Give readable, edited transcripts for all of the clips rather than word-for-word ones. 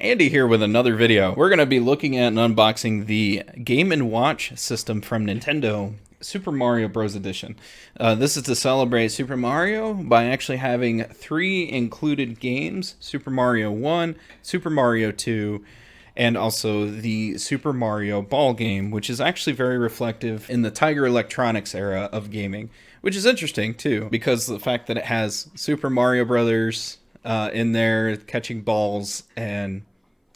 Andy here with another video. We're going to be looking at and unboxing the Game & Watch system from Nintendo, Super Mario Bros. Edition. This is to celebrate Super Mario by actually having 3 included games, Super Mario 1, Super Mario 2, and also the Super Mario Ball game, which is actually very reflective in the Tiger Electronics era of gaming, which is interesting too, because of the fact that it has Super Mario Brothers in there catching balls, and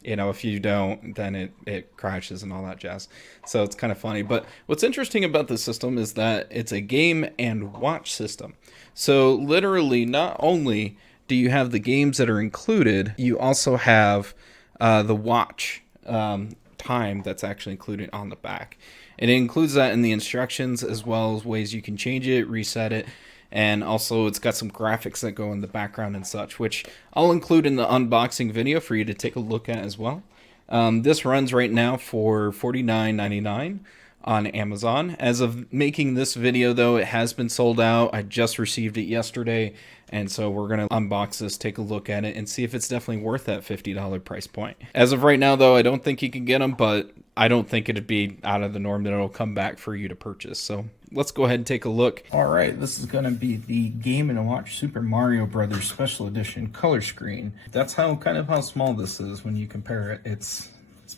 if you don't, then it crashes and all that jazz. So it's kind of funny. But what's interesting about this system is that it's a game and watch system. So literally, not only do you have the games that are included, you also have the watch time that's actually included on the back. And it includes that in the instructions, as well as ways you can change it, reset it, and also it's got some graphics that go in the background and such, which I'll include in the unboxing video for you to take a look at as well. This runs right now for $49.99 on Amazon. As of making this video, though, it has been sold out. I just received it yesterday, and so we're going to unbox this, take a look at it, and see if it's definitely worth that $50 price point. As of right now, though, I don't think you can get them, but I don't think it'd be out of the norm that it'll come back for you to purchase. So let's go ahead and take a look. All right, this is going to be the Game & Watch Super Mario Brothers Special Edition color screen. That's how small this is when you compare it. It's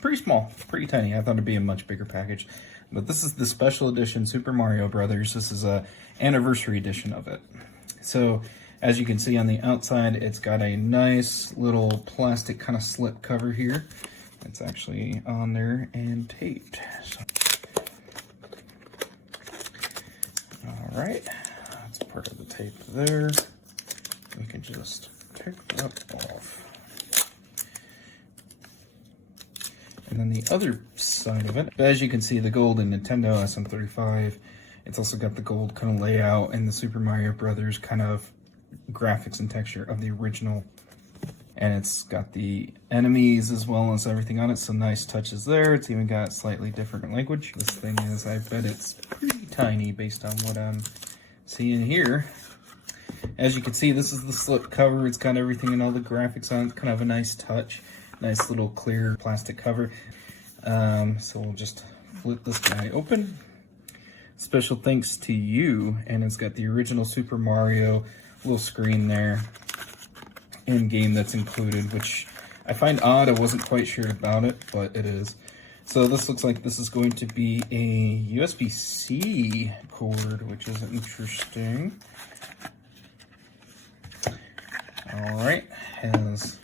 pretty small, pretty tiny. I thought it'd be a much bigger package. But this is the Special Edition Super Mario Brothers. This is a anniversary edition of it. So as you can see on the outside, it's got a nice little plastic kind of slip cover here. It's actually on there and taped. So, all right, that's part of the tape there. We can just take that off. And then the other side of it, as you can see, the gold in Nintendo SM35. It's also got the gold kind of layout and the Super Mario Brothers kind of graphics and texture of the original. And it's got the enemies as well as everything on it, so nice touches there. It's even got slightly different language. This thing is, I bet it's pretty tiny based on what I'm seeing here. As you can see, this is the slip cover. It's got everything and all the graphics on it. It's kind of a nice touch. Nice little clear plastic cover. So we'll just flip this guy open. Special thanks to you, and it's got the original Super Mario little screen there in game that's included, which I find odd. I wasn't quite sure about it, but it is. So this looks like this is going to be a USB-C cord, which is interesting. All right, has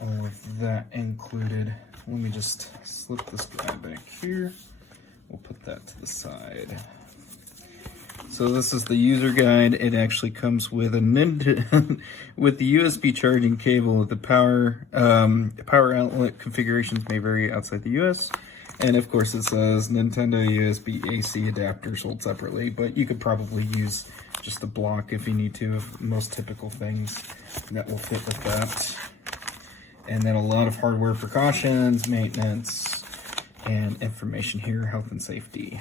all of that included. Let me just slip this guy back here. We'll put that to the side. So this is the user guide. It actually comes with a with the USB charging cable. The power outlet configurations may vary outside the US, and of course it says Nintendo USB AC adapter sold separately. But you could probably use just the block if you need to, of most typical things that will fit with that. And then a lot of hardware precautions, maintenance, and information here, health and safety.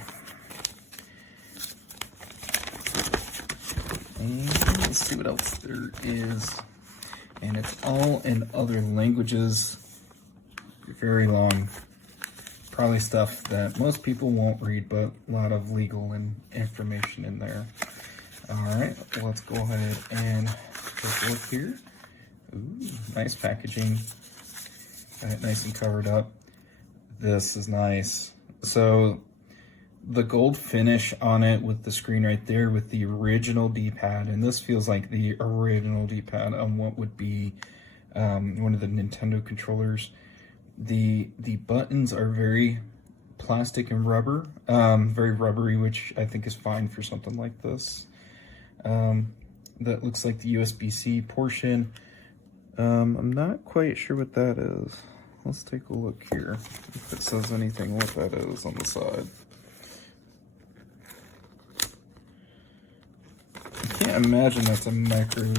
And let's see what else there is. And it's all in other languages. Very long. Probably stuff that most people won't read, but a lot of legal and information in there. Alright, let's go ahead and take a look here. Ooh, nice packaging. Got it nice and covered up. This is nice. So the gold finish on it with the screen right there with the original D-pad, and this feels like the original D-pad on what would be one of the Nintendo controllers. The buttons are very plastic and rubber, very rubbery, which I think is fine for something like this. That looks like the USB-C portion. I'm not quite sure what that is. Let's take a look here if it says anything what that is on the side. I can't imagine that's a micro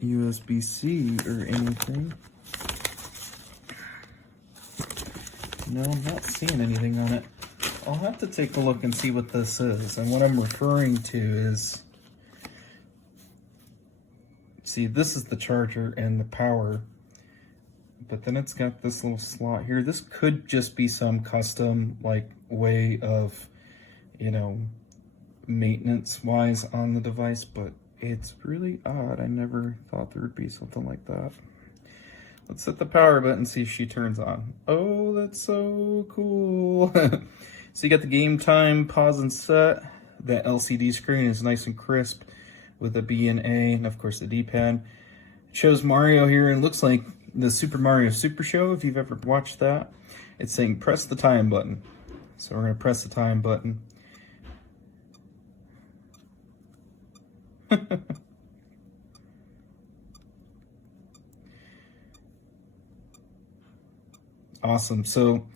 USB-C or anything. No, I'm not seeing anything on it. I'll have to take a look and see what this is. And what I'm referring to is, see, this is the charger and the power but then it's got this little slot here. This could just be some custom like way of, you know, maintenance wise on the device, but it's really odd. I never thought there would be something like that. Let's hit the power button and see if she turns on. Oh, that's so cool. So you got the game time, pause and set. That LCD screen is nice and crisp with the B and A, and of course the D-pad. It shows Mario here, and looks like the Super Mario Super Show, if you've ever watched that. It's saying press the time button. So we're gonna press the time button. Awesome. So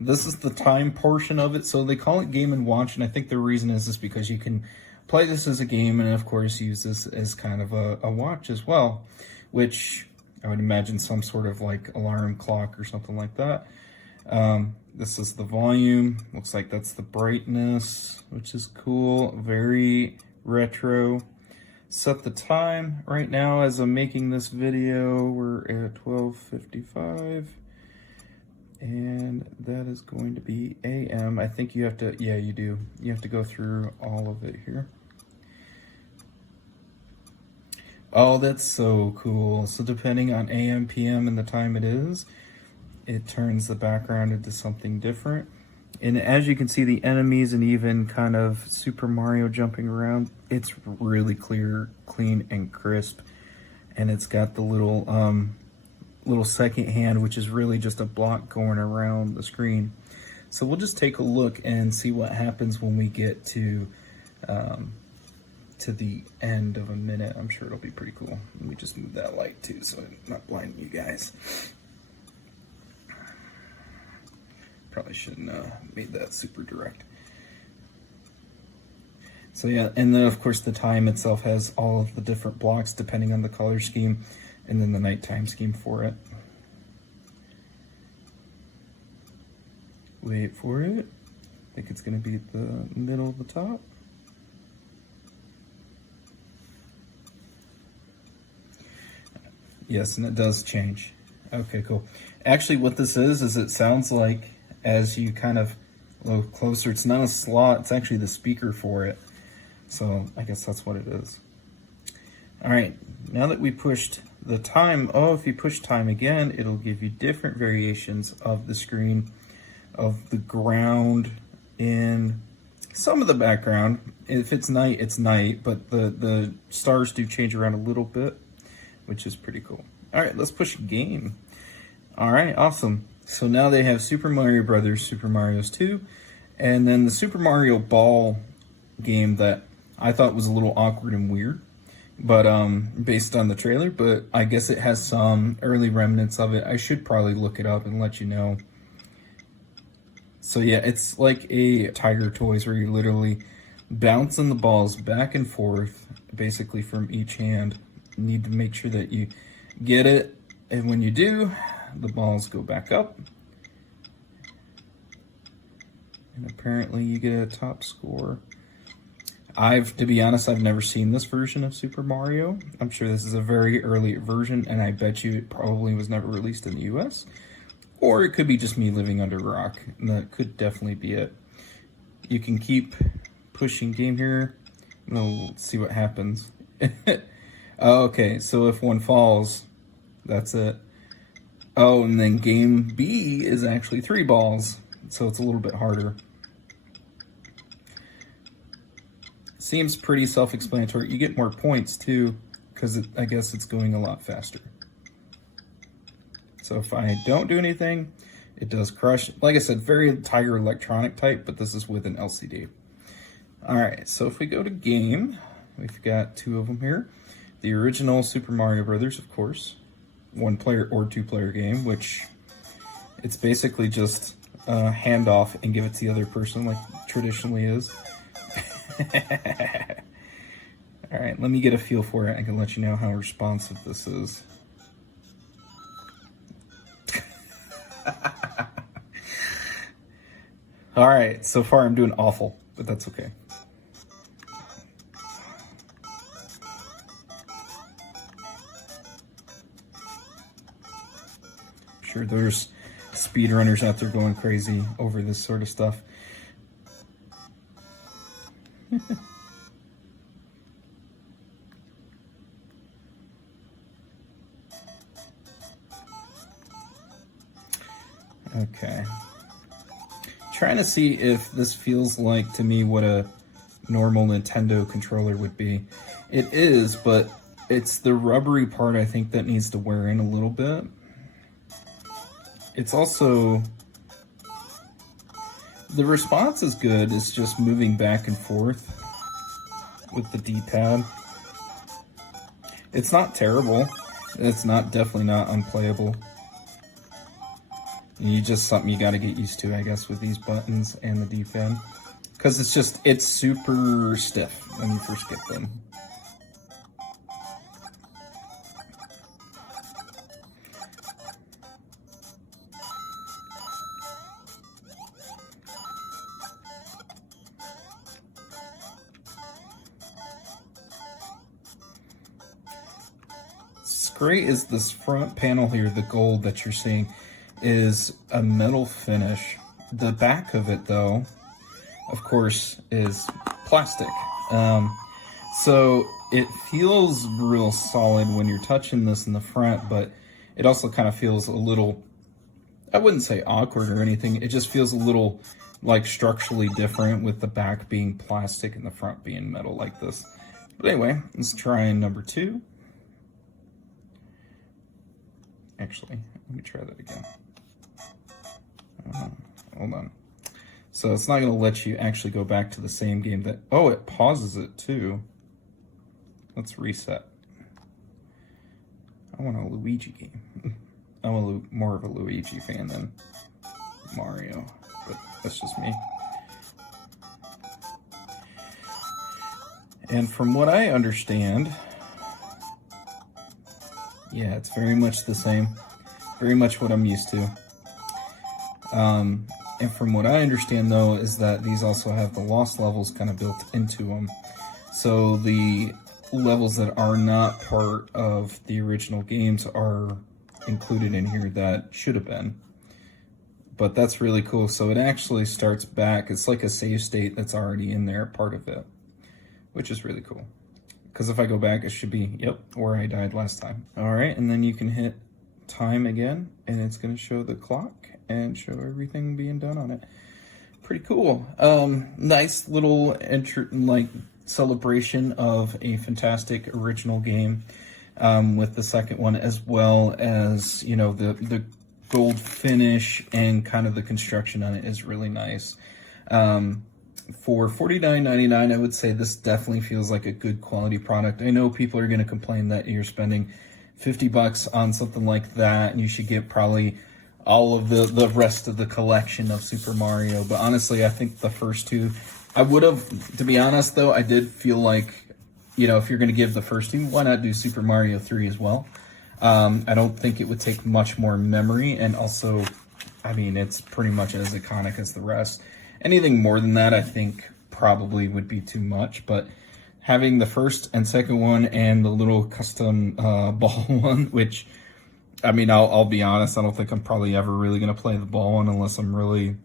this is the time portion of it. So they call it Game & Watch, and I think the reason is because you can play this as a game and of course use this as kind of a watch as well, which I would imagine some sort of like alarm clock or something like that. This is the volume. Looks like that's the brightness, which is cool. Very retro. Set the time. Right now, as I'm making this video, we're at 12:55. And that is going to be AM. I think you have to, yeah, you do. You have to go through all of it here. Oh, that's so cool. So depending on AM, PM, and the time it is, it turns the background into something different. And as you can see, the enemies and even kind of Super Mario jumping around, it's really clear, clean, and crisp. And it's got the little second hand, which is really just a block going around the screen. So we'll just take a look and see what happens when we get to the end of a minute. I'm sure it'll be pretty cool. Let me just move that light too, so I'm not blinding you guys. Probably shouldn't made that super direct. So yeah, and then of course the time itself has all of the different blocks depending on the color scheme, and then the nighttime scheme for it. Wait for it. I think it's going to be at the middle of the top. Yes, and it does change. Okay, cool. Actually, what this is it sounds like as you kind of look closer, it's not a slot, it's actually the speaker for it. So I guess that's what it is. All right, now that we pushed the time, if you push time again, it'll give you different variations of the screen, of the ground, in some of the background. If it's night, it's night, but the stars do change around a little bit, which is pretty cool. All right, let's push game. All right, awesome. So now they have Super Mario Brothers, Super Mario's 2, and then the Super Mario Ball game that I thought was a little awkward and weird, but based on the trailer, but I guess it has some early remnants of it. I should probably look it up and let you know. So yeah, it's like a Tiger Toys where you're literally bouncing the balls back and forth, basically from each hand. You need to make sure that you get it, and when you do, the balls go back up. And apparently you get a top score. To be honest, I've never seen this version of Super Mario. I'm sure this is a very early version, and I bet you it probably was never released in the US. Or it could be just me living under a rock, and that could definitely be it. You can keep pushing game here. We'll see what happens. Okay, so if one falls, that's it. Oh, and then game B is actually 3 balls, so it's a little bit harder. Seems pretty self-explanatory. You get more points too, because I guess it's going a lot faster. So if I don't do anything, it does crush. Like I said, very Tiger Electronic type, but this is with an LCD. All right, so if we go to game, we've got 2 of them here. The original Super Mario Brothers, of course, 1-player or 2-player game, which it's basically just hand off and give it to the other person like traditionally is. All right, let me get a feel for it. I can let you know how responsive this is. All right, so far I'm doing awful, but that's okay. sure there's speedrunners out there going crazy over this sort of stuff. Okay. Trying to see if this feels like to me what a normal Nintendo controller would be. It is, but it's the rubbery part I think that needs to wear in a little bit. It's also, the response is good, it's just moving back and forth with the D-pad. It's not terrible. It's not, definitely not unplayable. You just something you got to get used to, I guess, with these buttons and the D-pad, because it's super stiff when you first get them. What's great is this front panel here, the gold that you're seeing, is a metal finish. The back of it, though, of course, is plastic. So it feels real solid when you're touching this in the front, but it also kind of feels a little, I wouldn't say awkward or anything, it just feels a little like structurally different with the back being plastic and the front being metal like this. But anyway, let's try number 2. Actually, let me try that again. Hold on. So it's not going to let you actually go back to the same game that... Oh, it pauses it too. Let's reset. I want a Luigi game. I'm more of a Luigi fan than Mario, but that's just me. And from what I understand, yeah, it's very much the same. Very much what I'm used to. And from what I understand, though, is that these also have the lost levels kind of built into them. So the levels that are not part of the original games are included in here that should have been. But that's really cool. So it actually starts back. It's like a save state that's already in there, part of it, which is really cool. Because if I go back, it should be, yep, where I died last time. All right, and then you can hit time again, and it's going to show the clock and show everything being done on it. Pretty cool. Nice little celebration of a fantastic original game with the second one, as well as, you know, the gold finish and kind of the construction on it is really nice. For $49.99, I would say this definitely feels like a good quality product. I know people are going to complain that you're spending $50 on something like that, and you should get probably all of the rest of the collection of Super Mario. But honestly, I think the first two, I would have, to be honest though, I did feel like, you know, if you're going to give the first two, why not do Super Mario 3 as well? I don't think it would take much more memory, and also, I mean, it's pretty much as iconic as the rest. Anything more than that, I think, probably would be too much, but having the first and second one and the little custom ball one, which, I mean, I'll be honest, I don't think I'm probably ever really going to play the ball one unless I'm really,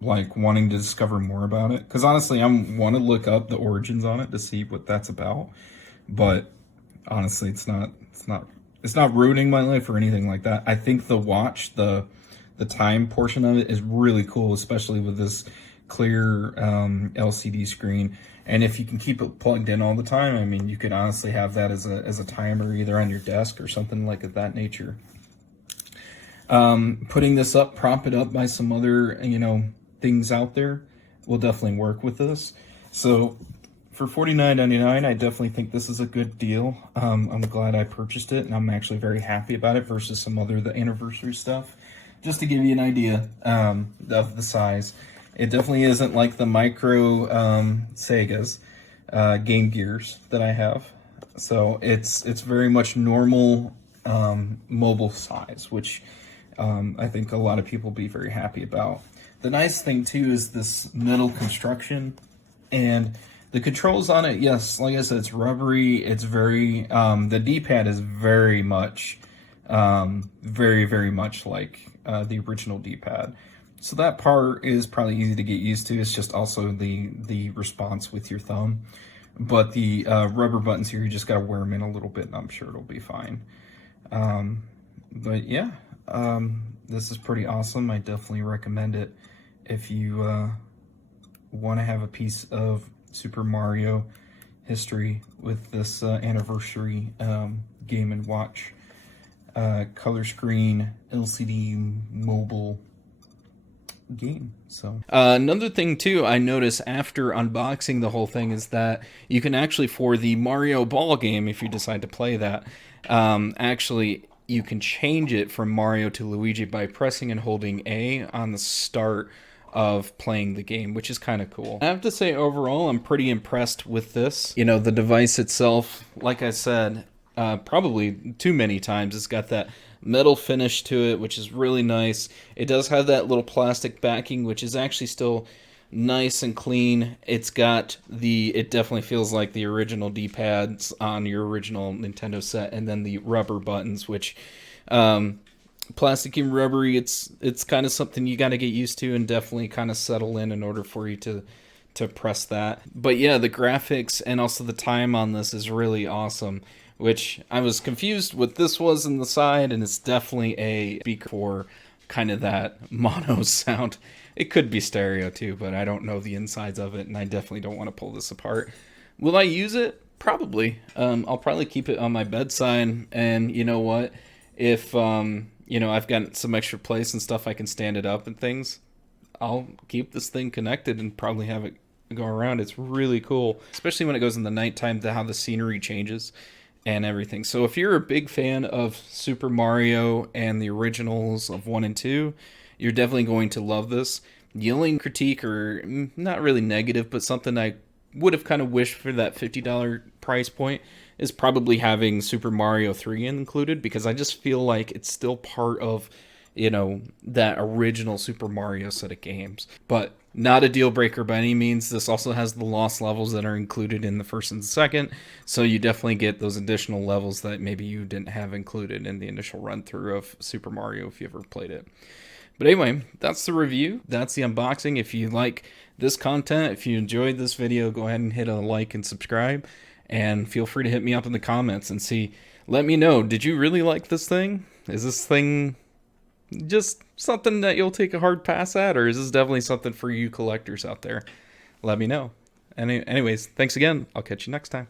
like, wanting to discover more about it. Because honestly, I want to look up the origins on it to see what that's about. But honestly, it's not ruining my life or anything like that. I think the watch, the time portion of it is really cool, especially with this clear LCD screen. And if you can keep it plugged in all the time, I mean, you could honestly have that as a timer either on your desk or something like that nature. Putting this up, prop it up by some other, you know, things out there will definitely work with this. So for $49.99, I definitely think this is a good deal. I'm glad I purchased it, and I'm actually very happy about it versus some other the anniversary stuff. Just to give you an idea of the size. It definitely isn't like the micro Sega's Game Gears that I have. So it's very much normal mobile size, which I think a lot of people will be very happy about. The nice thing too is this metal construction and the controls on it. Yes, like I said, it's rubbery. It's very the D-pad is very much very, very much like the original D-pad. So that part is probably easy to get used to. It's just also the response with your thumb. But the rubber buttons here, you just got to wear them in a little bit, and I'm sure it'll be fine. But yeah, this is pretty awesome. I definitely recommend it if you want to have a piece of Super Mario history with this anniversary Game & Watch color screen LCD mobile game. So another thing too I noticed after unboxing the whole thing is that you can actually, for the Mario Ball game, if you decide to play that, actually you can change it from Mario to Luigi by pressing and holding A on the start of playing the game, which is kind of cool. I have to say, overall, I'm pretty impressed with this. You know, the device itself, like I said, probably too many times, it's got that metal finish to it, which is really nice. It does have that little plastic backing, which is actually still nice and clean. It definitely feels like the original D-pads on your original Nintendo set, and then the rubber buttons, which plastic and rubbery, it's kind of something you got to get used to and definitely kind of settle in order for you to press that. But yeah, the graphics and also the time on this is really awesome, which I was confused what this was in the side, and it's definitely a speaker for kind of that mono sound. It could be stereo too, but I don't know the insides of it, and I definitely don't want to pull this apart. Will I use it? Probably. I'll probably keep it on my bedside, and you know what? If you know, I've got some extra place and stuff, I can stand it up and things, I'll keep this thing connected and probably have it go around. It's really cool, especially when it goes in the nighttime, how the scenery changes and everything. So if you're a big fan of Super Mario and the originals of 1 and 2, you're definitely going to love this. The only critique, or not really negative, but something I would have kind of wished for that $50 price point, is probably having Super Mario 3 included, because I just feel like it's still part of, you know, that original Super Mario set of games. But not a deal breaker by any means. This also has the lost levels that are included in the first and the second, so you definitely get those additional levels that maybe you didn't have included in the initial run through of Super Mario if you ever played it. But anyway, that's the review. That's the unboxing. If you like this content, if you enjoyed this video, go ahead and hit a like and subscribe. And feel free to hit me up in the comments and let me know, did you really like this thing? Is this thing just something that you'll take a hard pass at, or is this definitely something for you collectors out there? Let me know. Anyways, thanks again. I'll catch you next time.